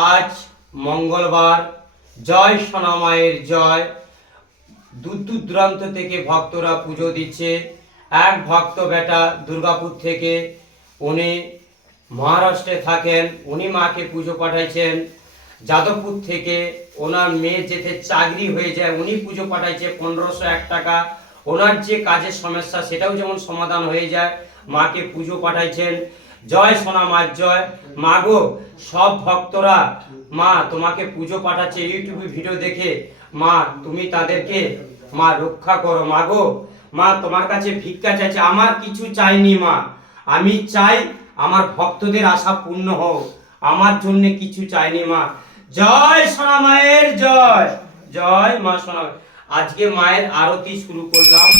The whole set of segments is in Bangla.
আজ মঙ্গলবার। জয় সোনা মায়ের জয়। দূর দূরান্ত থেকে ভক্তরা পুজো দিচ্ছে। এক ভক্ত বেটা দুর্গাপুর থেকে, উনি মহারাষ্ট্রে থাকেন, উনি মাকে পুজো পাঠাইছেন। যাদবপুর থেকে ওনার মেয়ে যেতে চাকরি হয়ে যায়, উনি পুজো পাঠাইছে 1501 টাকা। ওনার যে কাজের সমস্যা সেটাও যেমন সমাধান হয়ে যায়, মাকে পুজো পাঠাইছেন। জয় সোনা মার জয়। মা গো, সব ভক্তরা মা তোমাকে পুজো পাঠাচ্ছে ইউটিউবে ভিডিও দেখে। মা তুমি তাদেরকে মা রক্ষা করো। মা গো, মা তোমার কাছে ভিক্ষা চাইছে, আমার কিছু চাইনি মা, আমি চাই আমার ভক্তদের আশা পূর্ণ হোক, আমার জন্য কিছু চাইনি মা। জয় সোনা মায়ের জয়। জয় মা সোনা। আজকে মায়ের আরতি শুরু করলাম।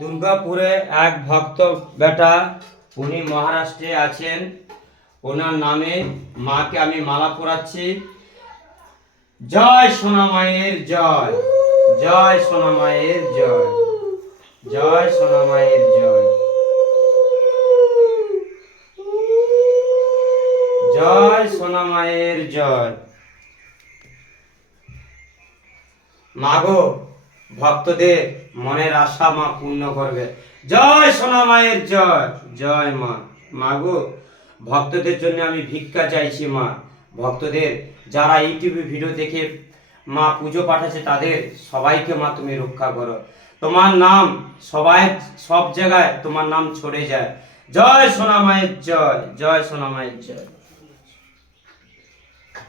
দুর্গাপুরে এক ভক্ত বেটা, উনি মহারাষ্ট্রে আছেন, ওনার নামে মাকে আমি মালা পরাচ্ছি। জয় সোনা মায়ের জয়। জয় সোনা মায়ের জয়। জয় সোনা মায়ের জয়। জয় সোনা মায়ের জয়। মাগো, ভক্তদের মনের আশা মা পূর্ণ করবে। জয় সোনা মায়ের জয়। জয় মা। মাগো, ভক্তদের জন্য আমি ভিক্ষা চাইছি মা। ভক্তদের যারা ইউটিউবে ভিডিও দেখে মা পুজো পাঠাচ্ছে তাদের সবাইকে মা তুমি রক্ষা করো। তোমার নাম সবাই সব জায়গায় তোমার নাম ছড়ে যায়। জয় সোনা মায়ের জয়। জয় সোনা মায়ের জয়।